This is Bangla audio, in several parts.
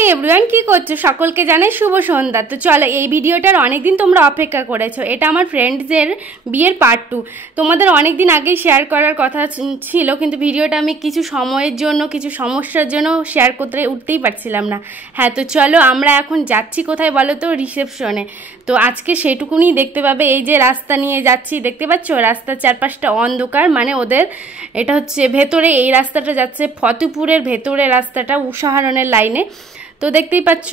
হাই এভরিওয়ান, কি করছো? সকলকে জানাই শুভ সন্ধ্যা। তো চলো, এই ভিডিওটার অনেকদিন তোমরা অপেক্ষা করেছো। এটা আমার ফ্রেন্ডসদের বিয়ের পার্ট 2। তোমাদের অনেকদিন আগেই শেয়ার করার কথা ছিল, কিন্তু ভিডিওটা আমি কিছু সময়ের জন্য, কিছু সমস্যার জন্য শেয়ার করতে উঠতেই পারছিলাম না। হ্যাঁ, তো চলো আমরা এখন যাচ্ছি কোথায় বলো তো? রিসেপশনে। তো আজকে সেটুকুনি দেখতে পাবে। এই যে রাস্তা নিয়ে যাচ্ছি, দেখতে পাচ্ছ রাস্তার চারপাশটা অন্ধকার, মানে ওদের এটা হচ্ছে ভেতরে, এই রাস্তাটা যাচ্ছে ফতেপুরের ভেতরে, রাস্তাটা উষাহারণের লাইনে। তো দেখতেই পাচ্ছ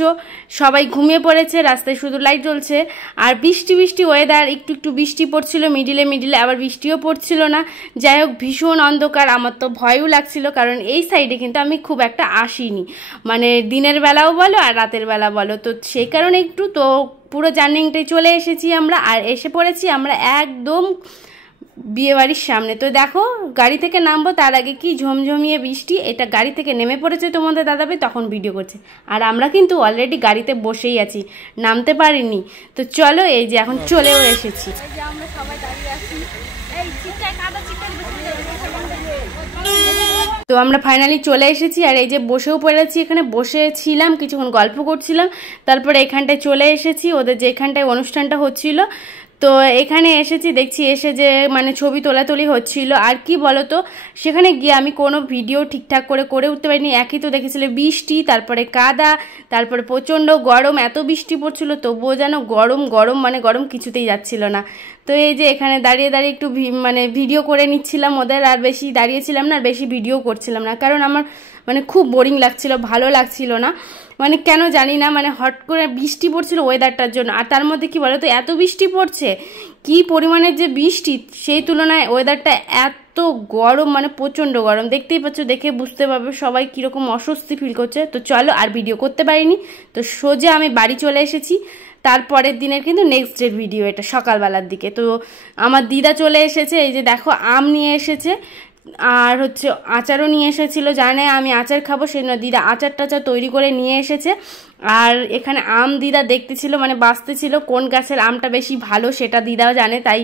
সবাই ঘুমিয়ে পড়েছে, রাস্তায় শুধু লাইট জ্বলছে। আর বৃষ্টি বৃষ্টি ওয়েদার, একটু একটু বৃষ্টি পড়ছিল মিডিলে মিডিলে, আবার বৃষ্টিও পড়ছিল না। যাই হোক, ভীষণ অন্ধকার। আমার তো ভয়ও লাগছিল, কারণ এই সাইডে কিন্তু আমি খুব একটা আসিনি, মানে দিনের বেলাও বলো আর রাতের বেলা বলো। তো সেই কারণে একটু, তো পুরো জার্নিংটাই চলে এসেছি আমরা, আর এসে পড়েছি আমরা একদম বিয়েবাড়ির সামনে। তো দেখো গাড়ি থেকে নামবো তার আগে কি ঝমঝমিয়ে বৃষ্টি। এটা গাড়ি থেকে নেমে পড়েছে তোমাদের দাদাভাই, তখন ভিডিও করছে। আর আমরা কিন্তু অলরেডি গাড়িতে বসেই আছি, নামতে পারিনি। তো চলো, এই যে এখন চলেও এসেছি। তো আমরা ফাইনালি চলে এসেছি, আর এই যে বসেও পড়েছি। এখানে বসেছিলাম, কিছুক্ষণ গল্প করছিলাম, তারপরে এখানটায় চলে এসেছি ওদের যেখানটায় অনুষ্ঠানটা হচ্ছিল। তো এখানে এসেছি, দেখছি এসে যে মানে ছবি তোলাতুলি হচ্ছিল। আর কি বলতো, সেখানে গিয়ে আমি কোনো ভিডিও ঠিকঠাক করে উঠতে পারিনি। একই তো দেখেছিলে বৃষ্টি, তারপরে কাদা, তারপরে প্রচণ্ড গরম, এত বৃষ্টি পড়ছিল তবুও যেন গরম গরম, মানে গরম কিছুতেই যাচ্ছিল না। তো এই যে এখানে দাঁড়িয়ে দাঁড়িয়ে একটু মানে ভিডিও করে নিচ্ছিলাম ওদের, আর বেশি দাঁড়িয়েছিলাম না, আর বেশি ভিডিও করছিলাম না, কারণ আমার মানে খুব বোরিং লাগছিল, ভালো লাগছিল না, মানে কেন জানি না, মানে হট করে বৃষ্টি পড়ছিল ওয়েদারটার জন্য। আর তার মধ্যে কি বলো তো, এত বৃষ্টি পড়ছে, কি পরিমাণের যে বৃষ্টি, সেই তুলনায় ওয়েদারটা এত গরম, মানে প্রচণ্ড গরম। দেখতেই পাচ্ছ, দেখে বুঝতে পারবে সবাই কীরকম অস্বস্তি ফিল করছে। তো চলো, আর ভিডিও করতে পারিনি। তো সোজা আমি বাড়ি চলে এসেছি। তারপরের দিনের কিন্তু নেক্সট ডের ভিডিও এটা, সকালবেলার দিকে। তো আমার দিদা চলে এসেছে, এই যে দেখো আম নিয়ে এসেছে, আর হচ্ছে আচারও নিয়ে এসেছিলো, জানে আমি আচার খাবো, সেই জন্য দিদা আচার টাচার তৈরি করে নিয়ে এসেছে। আর এখানে আম দিদা দেখতেছিল, মানে বাছতেছিল কোন গাছের আমটা বেশি ভালো, সেটা দিদাও জানে, তাই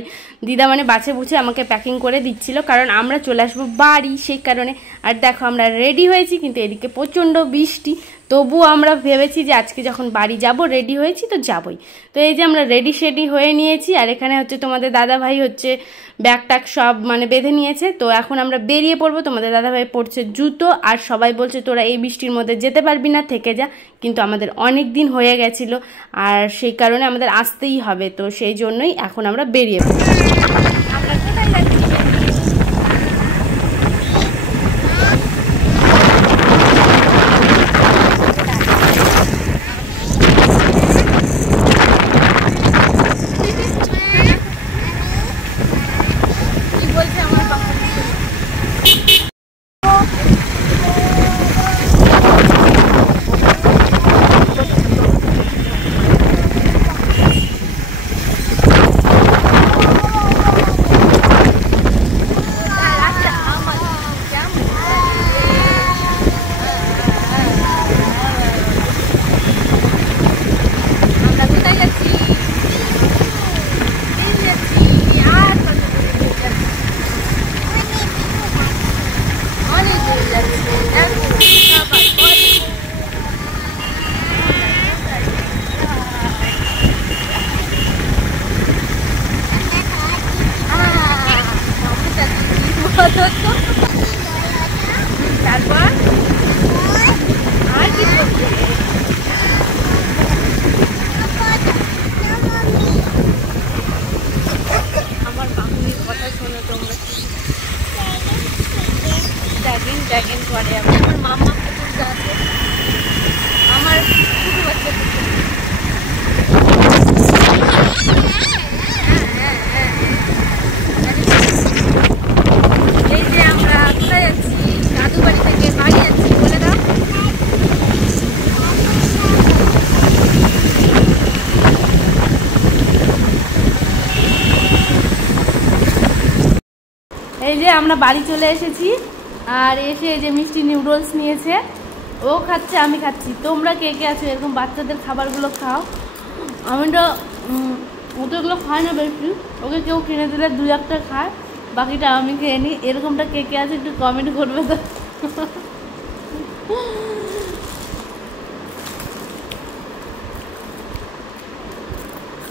দিদা মানে বাছে বুঝে আমাকে প্যাকিং করে দিচ্ছিল, কারণ আমরা চলে আসবো বাড়ি, সেই কারণে। আর দেখো আমরা রেডি হয়েছি, কিন্তু এদিকে প্রচণ্ড বৃষ্টি, তবুও আমরা ভেবেছি যে আজকে যখন বাড়ি যাব, রেডি হয়েছি তো যাবই। তো এই যে আমরা রেডি হয়ে নিয়েছি, আর এখানে হচ্ছে তোমাদের দাদাভাই হচ্ছে ব্যাগ ট্যাগ সব মানে বেঁধে নিয়েছে। তো এখন আমরা বেরিয়ে পড়বো। তোমাদের দাদাভাই পড়ছে জুতো, আর সবাই বলছে তোরা এই বৃষ্টির মধ্যে যেতে পারবি না, থেকে যা। কিন্তু আমাদের অনেক দিন হয়ে গেছিলো, আর সেই কারণে আমাদের আসতেই হবে। তো সেই জন্যই এখন আমরা বেরিয়ে পড়বো। আমরা কোথায় যাচ্ছি? তারপর আর কি করছে? আমার মামুনির কথা শোনো তোমরা, ড্যাগিন ড্যাগিন করে। আমার মামা পুকুর যাচ্ছে, আমার ছোট বাচ্চা এই যে আমরা কোথায় যাচ্ছি? দাদু বাড়ি থেকে বাড়ি যাচ্ছি, বলে দাও। এই যে আমরা বাড়ি চলে এসেছি, আর এসে এই যে মিষ্টি নুডলস নিয়েছে, ও খাচ্ছে আমি খাচ্ছি। তোমরা কে কে আছো এরকম বাচ্চাদের খাবারগুলো খাও? আমি তো ও তো এগুলো খায় না বেশি, ওকে কেউ কিনে দিলে 2-1টা খায়, বাকিটা আমি খেয়ে নিই। এরকমটা কে কে আছে একটু কমেন্ট করবে তো।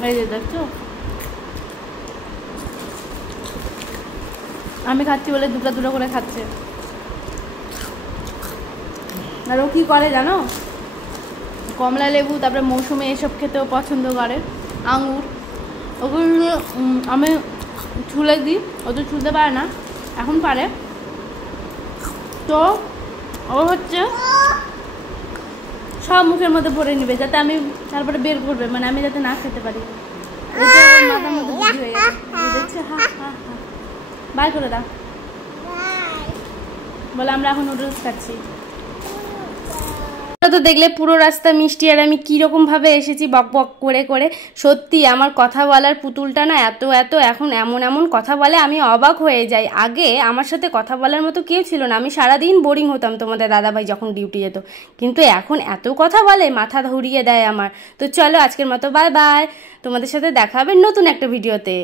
এই যে দেখছো, আমি খাচ্ছি বলে দুটো দুটো করে খাচ্ছে। আর ও কী করে জানো, কমলা লেবু তারপরে মৌসুমি এসব খেতেও পছন্দ করে, আঙুর, ওগুলো আমি ছুলে দিই, ও তো ছুলতে পারে না, এখন পারে। তো ও হচ্ছে সব মুখের মধ্যে ভরে নিবে যাতে আমি তারপরে বের করবে, মানে আমি যাতে না খেতে পারি। মাথার মধ্যে বুদ্ধি হয়ে গেছে, দেখছে হা হা হা। বাই করে দাও, বলে আমরা এখন নুডলস খাচ্ছি। তো দেখলে পুরো রাস্তা মিষ্টি আর আমি কীরকম ভাবে এসেছি বক বক করে করে। সত্যি আমার কথা বলার পুতুলটা না এত এত এখন এমন এমন কথা বলে, আমি অবাক হয়ে যাই। আগে আমার সাথে কথা বলার মতো কেউ ছিল না, আমি সারাদিন বোরিং হতাম তোমাদের দাদাভাই যখন ডিউটি যেত, কিন্তু এখন এত কথা বলে, মাথা ধরিয়ে দেয় আমার। তো চলো আজকের মতো বাই বাই, তোমাদের সাথে দেখা হবে নতুন একটা ভিডিওতে।